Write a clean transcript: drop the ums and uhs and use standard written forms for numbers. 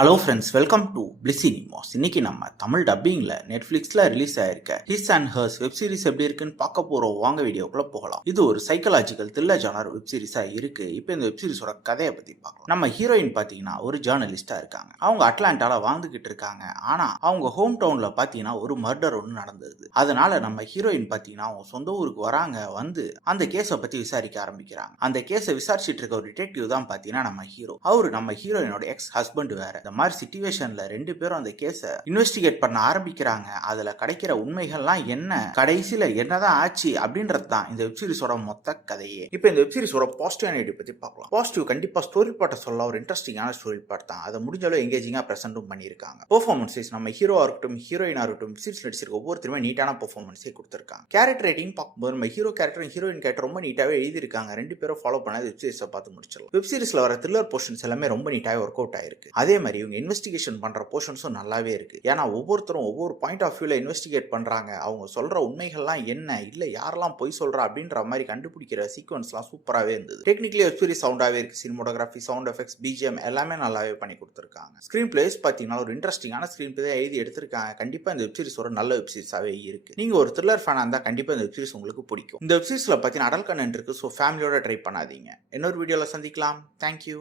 Hello friends, welcome to பிளிஸி நிமோஸ். இன்னைக்கு நம்ம தமிழ் டப்பிங்ல நெட்ஃபிளிக்ஸ்ல ரிலீஸ் ஆயிருக்க his and hers web series எப்படி இருக்குன்னு பார்க்க போறோம். வாங்க வீடியோக்குள்ள போகலாம். இது ஒரு சைக்கலாஜிக்கல் த்ரில்லர் ஜானர் வெப் சீரிஸா இருக்கு. இப்போ இந்த வெப் சீரிஸோட கதையை பத்தி பார்க்கலாம். நம்ம ஹீரோயின் பாத்தீங்கன்னா ஒரு ஜேர்னலிஸ்டா இருக்காங்க. அவங்க அட்லாண்டால வாழ்ந்துகிட்டு இருக்காங்க. ஆனா அவங்க ஹோம் டவுன்ல பாத்தீங்கன்னா ஒரு மர்டர் ஒன்று நடந்தது. அதனால நம்ம ஹீரோயின் பாத்தீங்கன்னா அவங்க சொந்த ஊருக்கு வராங்க. வந்து அந்த கேஸை பத்தி விசாரிக்க ஆரம்பிக்கிறாங்க. அந்த கேஸை விசாரிச்சுட்டு இருக்க ஒரு டிடெக்டிவ் தான் பாத்தீங்கன்னா நம்ம ஹீரோ. அவரு நம்ம ஹீரோயினோட எக்ஸ் ஹஸ்பண்ட் வேற. இந்த மாதிரி சிச்சுவேஷன்ல ரெண்டு பேரும் அந்த கேஸை இன்வெஸ்டிகேட் பண்ண ஆரம்பிக்கிறாங்க. அதுல கிடைக்கிற உண்மைகள்லாம் என்ன, கடைசியில என்னதான் ஆச்சு அப்படின்றது தான் இந்த வெப் சீரிஸோட மொத்த கதையே. இப்போ இந்த வெப் சீரிஸோட பாசிட்டிவ் பத்தி பார்க்கலாம். பாசிட்டிவ் கண்டிப்பா ஸ்டோரி பார்ட்ட சொல்ல ஒரு இன்ட்ரெஸ்டிங்கான ஸ்டோரி பார்ட் தான். அதை முடிஞ்ச அளவு எங்கேஜிங்கா பிரசன்டும் பண்ணியிருக்காங்க. பெர்ஃபார்மன்ஸஸ் நம்ம ஹீரோவா இருக்கட்டும் ஹீரோயினா இருக்கட்டும் சீரிஸ் நடிச்சிருக்க ஒவ்வொருத்தருமே நீட்டான பெர்ஃபார்மன்ஸே கொடுத்திருக்காங்க. கேரக்டர் ரைட்டிங் பார்க்கும்போது நம்ம ஹீரோ கேரக்டர் ஹீரோயின் கேரக்டர் ரொம்ப நீட்டாவே எழுதியிருக்காங்க. ரெண்டு பேரும் ஃபாலோ பண்ண வெப் சீரிஸை பார்த்து முடிச்சிடலாம். வெப் சீரிஸ்ல வர த்ரில்லர் போர்ஷன்ஸ் எல்லாமே ரொம்ப நீட்டாவே ஒர்க் அவுட் ஆயிருக்கு. அதே மாதிரி இவங்க இன்வெஸ்டிகேஷன் பண்ற போர்ஷன்ஸும் நல்லாவே இருக்கு. ஏன்னா ஒவ்வொருத்தரும் ஒவ்வொரு பாயிண்ட் ஆஃப் வியூல இன்வெஸ்டிகேட் பண்றாங்க. அவங்க சொல்ற உண்மைகள்லாம் என்ன, இல்ல யாரெல்லாம் பொய் சொல்றா அப்படின்ற மாதிரி கண்டுபிடிக்கிற சீக்வன்ஸ்லாம் சூப்பராகவே இருந்தது. டெக்னிக்கலி வெப் சீரிஸ் சவுண்டாவே இருக்கு. சினிமோட்டோகிராஃபி, சவுண்ட் எஃபெக்ட்ஸ், பிஜிஎம் எல்லாமே நல்லாவே பண்ணி கொடுத்துருக்காங்க. ஸ்கிரீன் பிளேஸ் பார்த்தீங்கன்னா ஒரு இன்ட்ரெஸ்டிங்கான ஸ்கிரீன் பிளே எழுதி எடுத்திருக்காங்க. கண்டிப்பா இந்த வெப் சீரிஸ் ஒரு நல்ல வெப் சீரிஸாவே இருக்கு. நீங்க ஒரு த்ரில்லர் ஃபேனா இருந்தா கண்டிப்பா இந்த வெப் சீரிஸ் உங்களுக்கு பிடிக்கும். இந்த வெப் சீரிஸ்ல பார்த்தீங்கன்னா அடல் கண்டென்ட் இருக்கு. ஸோ ஃபேமிலியோட ட்ரை பண்ணாதீங்க. இன்னொரு வீடியோல சந்திக்கலாம். தேங்க்யூ.